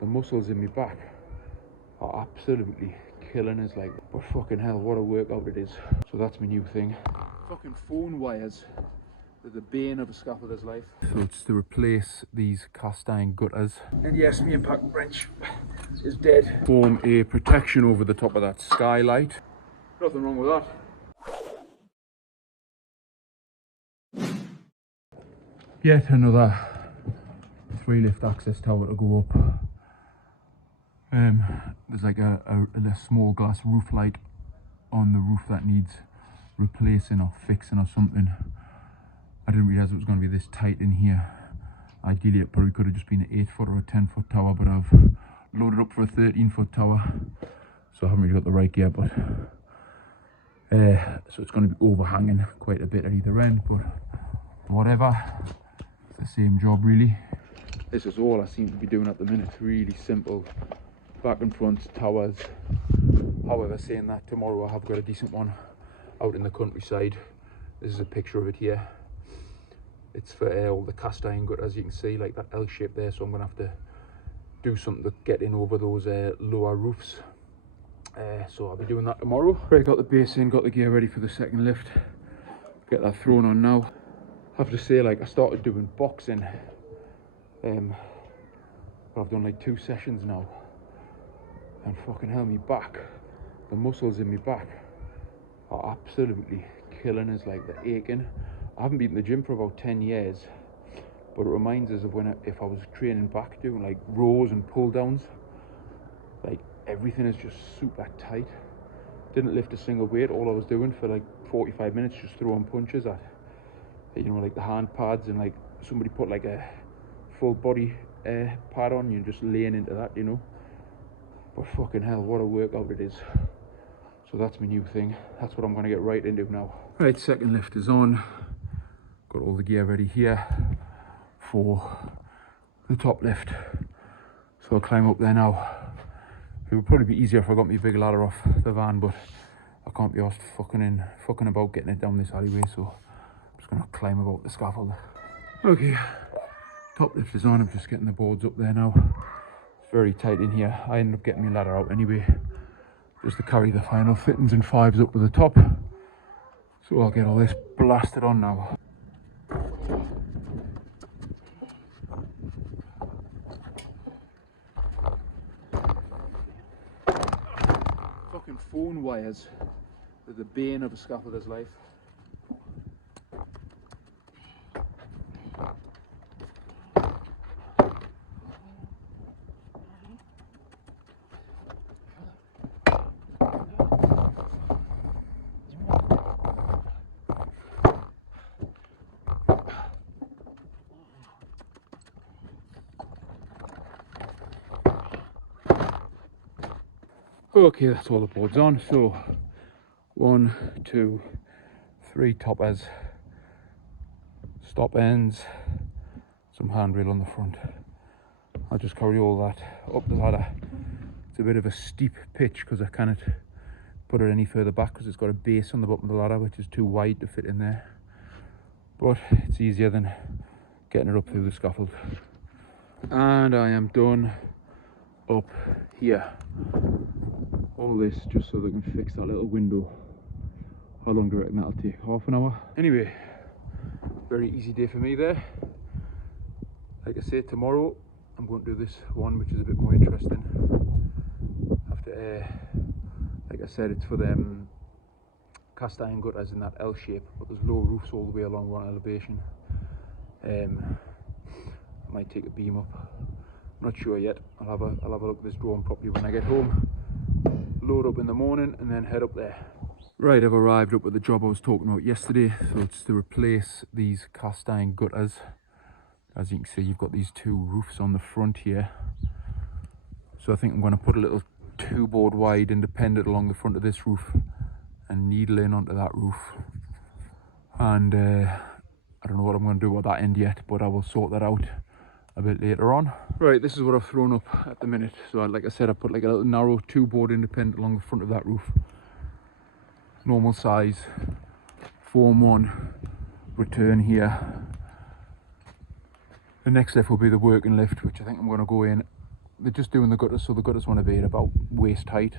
the muscles in my back are absolutely killing us, like, but fucking hell, what a workout it is. So that's my new thing. Fucking phone wires are the bane of a scaffolder's life. So it's to replace these cast iron gutters. And yes, my impact wrench is dead. Form a protection over the top of that Skylight. Nothing wrong with that. Yet another 3-lift access tower to go up. There's like a small glass roof light on the roof that needs replacing or fixing or something. I didn't realise it was going to be this tight in here. Ideally it probably could have just been an 8-foot or a 10-foot tower, but I've loaded up for a 13-foot tower, so I haven't really got the right gear, but so it's going to be overhanging quite a bit at either end, but whatever, it's the same job really. This is all I seem to be doing at the minute. Really simple back and front towers. However, saying that, tomorrow I have got a decent one out in the countryside. This is a picture of it here. It's for all the cast iron gutters, you can see like that L shape there, so I'm going to have to do something to get in over those lower roofs. So I'll be doing that tomorrow. Right, got the base in, got the gear ready for the second lift. Get that thrown on now. I have to say, like, I started doing boxing, but I've done like 2 sessions now, and fucking hell, me back, the muscles in my back are absolutely killing us, like they're aching. I haven't been in the gym for about 10 years, but it reminds us of when if I was training back, doing like rows and pull downs, like everything is just super tight. Didn't lift a single weight. All I was doing for like 45 minutes just throwing punches at, you know, like the hand pads, and like somebody put like a full body pad on you and just laying into that, you know. But fucking hell, what a workout it is. So that's my new thing. That's what I'm going to get right into now. Right, second lift is on. Got all the gear ready here for the top lift. So I'll climb up there now. It would probably be easier if I got my big ladder off the van, but I can't be arsed fucking about getting it down this alleyway, so I'm just going to climb about the scaffold. Okay, top lift is on. I'm just getting the boards up there now. It's very tight in here. I ended up getting my ladder out anyway, just to carry the final fittings and 5s up to the top. So I'll get all this blasted on now. Fucking phone wires are the bane of a scaffolder's life. Okay, that's all the boards on. So 1, 2, 3 toppers, stop ends, some handrail on the front. I'll just carry all that up the ladder. It's a bit of a steep pitch because I cannot put it any further back because it's got a base on the bottom of the ladder which is too wide to fit in there. But it's easier than getting it up through the scaffold. And I am done up here. All this just so they can fix that little window. How long do you reckon that'll take? Half an hour? Anyway, very easy day for me there. Like I say, tomorrow I'm going to do this one which is a bit more interesting. After, like I said, it's for them cast iron gutters in that L shape, but there's low roofs all the way along one elevation. I might take a beam up. I'm not sure yet. I'll have a look at this drawing properly when I get home. Load up in the morning and then head up there. Right, I've arrived up at the job I was talking about yesterday. So it's to replace these cast iron gutters. As you can see, you've got these 2 roofs on the front here. So I think I'm going to put a little 2-board wide independent along the front of this roof and needle in onto that roof. And I don't know what I'm going to do at that end yet, but I will sort that out a bit later on. Right, this is what I've thrown up at the minute. So like I said, I put like a little narrow 2-board independent along the front of that roof. Normal size, form 1, return here. The next lift will be the working lift, which I think I'm going to go in they're just doing the gutters, so the gutters want to be at about waist height.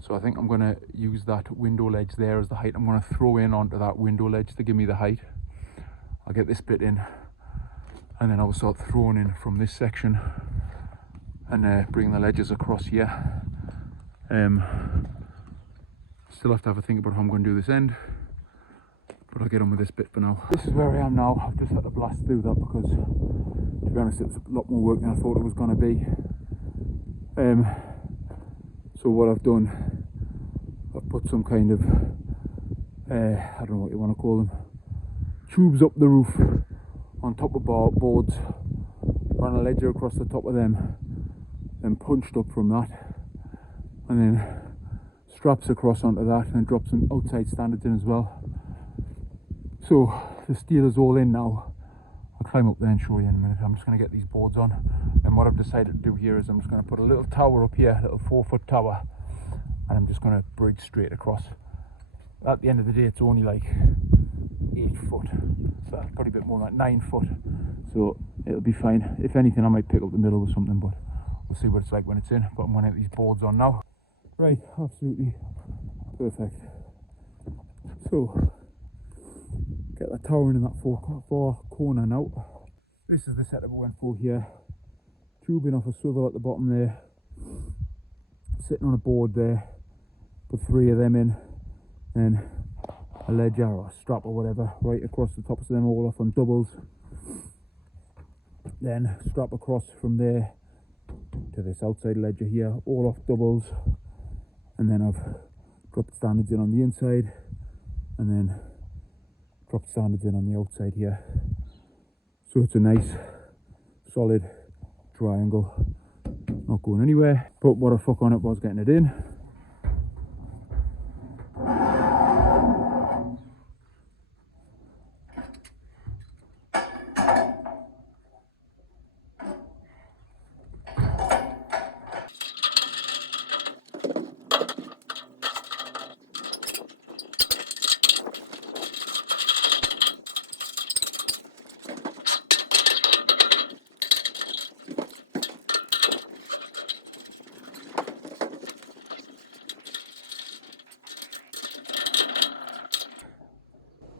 So I think I'm going to use that window ledge there as the height. I'm going to throw in onto that window ledge to give me the height. I'll get this bit in, and then I'll start throwing in from this section and bring the ledges across here. Still have to have a think about how I'm going to do this end, but I'll get on with this bit for now. This is where I am now. I've just had to blast through that because, to be honest, it was a lot more work than I thought it was going to be. So what I've done, I've put some kind of, I don't know what you want to call them, tubes up the roof on top of boards, ran a ledger across the top of them, then punched up from that, and then straps across onto that, and then drop some outside standards in as well. So the steel is all in now. I'll climb up there and show you in a minute. I'm just going to get these boards on, and what I've decided to do here is I'm just going to put a little tower up here, a little 4-foot tower, and I'm just going to bridge straight across. At the end of the day, it's only like 8 foot, so probably a bit more like 9 foot, so it'll be fine. If anything, I might pick up the middle or something, but we'll see what it's like when it's in. But I'm going to get these boards on now. Right, absolutely perfect. So get that tower in that far corner now. This is the setup I went for here. Tubing off a swivel at the bottom there, sitting on a board there, put 3 of them in, then a ledger or a strap or whatever right across the tops of them, all off on doubles, then strap across from there to this outside ledger here, all off doubles, and then I've dropped standards in on the inside, and then dropped standards in on the outside here. So it's a nice solid triangle, not going anywhere. But what a fuck on it was getting it in.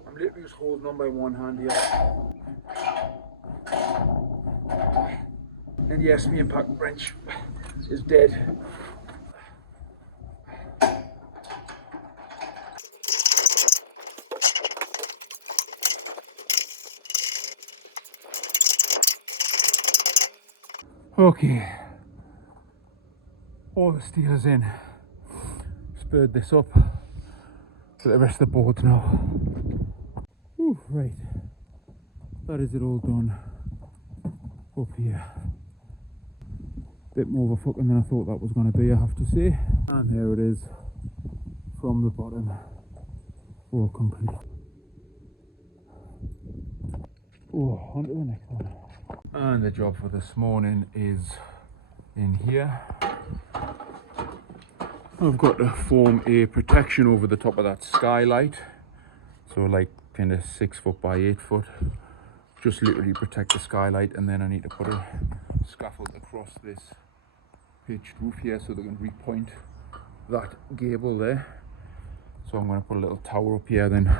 I'm literally just holding on by one hand here. And yes, my impact wrench is dead. Okay, all the steel is in. Spurred this up for the rest of the boards now. Ooh, right, that is it all done up here. Bit more of a fucking than I thought that was going to be, I have to say. And there it is from the bottom, all complete. Oh, on to the next one. And the job for this morning is in here. I've got to form a protection over the top of that skylight, so like kind of 6 foot by 8 foot, just literally protect the skylight. And then I need to put a scaffold across this pitched roof here so they can repoint that gable there. So I'm going to put a little tower up here, then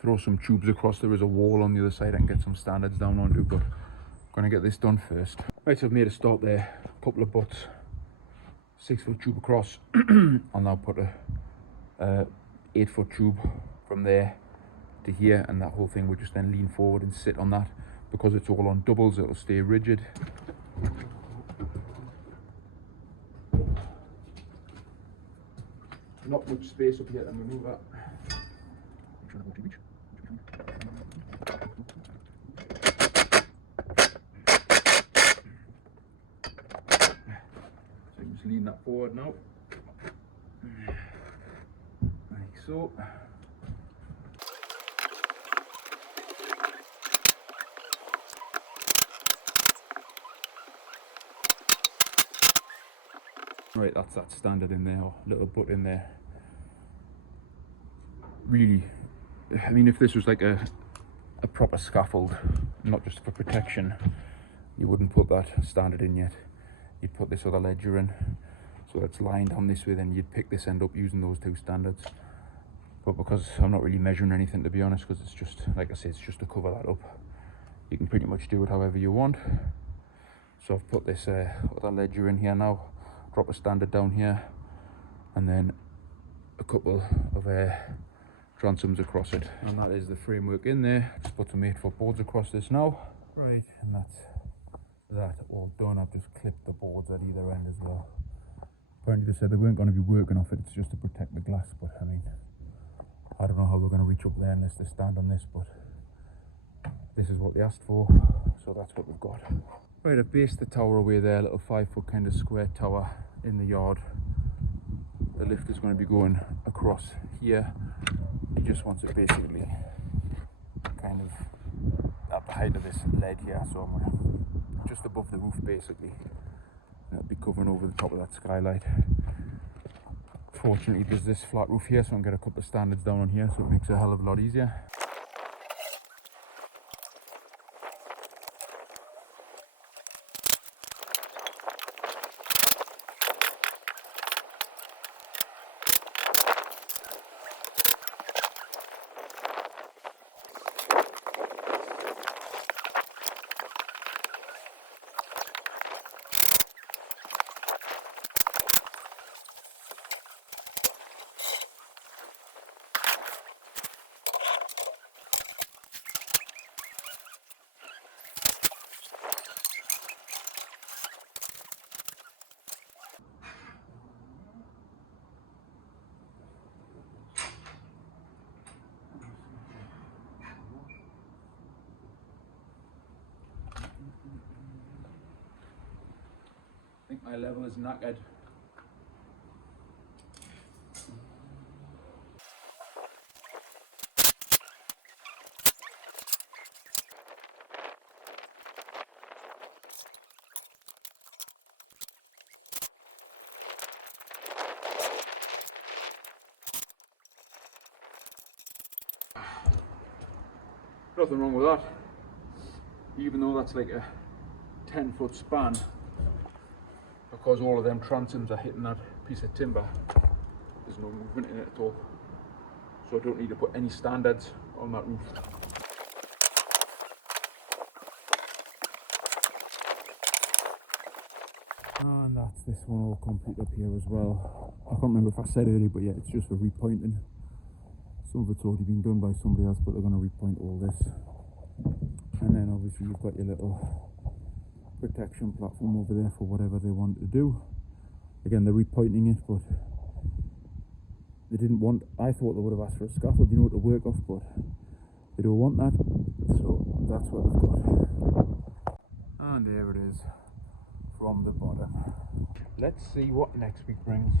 throw some tubes across. There is a wall on the other side I can get some standards down onto, but I'm going to get this done first. Right, so I've made a start there, a couple of butts, 6 foot tube across. I'll now put a 8 foot tube from there to here, and that whole thing will just then lean forward and sit on that. Because it's all on doubles, it'll stay rigid. Not much space up here to move that. So you just lean that forward now, like so. Right, that's that standard in there, or little butt in there. Really, I mean, if this was like a proper scaffold, not just for protection, you wouldn't put that standard in yet. you'd put this other ledger in, so it's lined on this way, then you'd pick this end up using those two standards. But because I'm not really measuring anything, to be honest, because it's just, like I say, it's just to cover that up, you can pretty much do it however you want. So I've put this other ledger in here now, drop a standard down here, and then a couple of transoms across it, and that is the framework in there. Just put some 8-foot boards across this now. Right, and that's that all done. I've just clipped the boards at either end as well. Apparently they said they weren't going to be working off it, it's just to protect the glass, but I mean, I don't know how they're going to reach up there unless they stand on this, but this is what they asked for, so that's what we've got. Right, I've based the tower away there, a little 5-foot kind of square tower in the yard. The lift is going to be going across here. He just wants it basically kind of at the height of this lead here, so I'm going to just above the roof basically. And it'll be covering over the top of that skylight. Fortunately there's this flat roof here, so I can get a couple of standards down on here, so it makes it a hell of a lot easier. I think my level is knackered. Nothing wrong with that, even though that's like a 10-foot span, because all of them transoms are hitting that piece of timber. There's no movement in it at all, so I don't need to put any standards on that roof. And that's this one all complete up here as well. I can't remember if I said earlier, but yeah, it's just for repointing. Some of it's already been done by somebody else, but they're going to repoint all this. And then obviously you've got your little protection platform over there for whatever they want to do. Again, they're repointing it, but they didn't want, I thought they would have asked for a scaffold, you know, to work off, but they don't want that, so that's what they've got. And there it is from the bottom. Let's see what next week brings.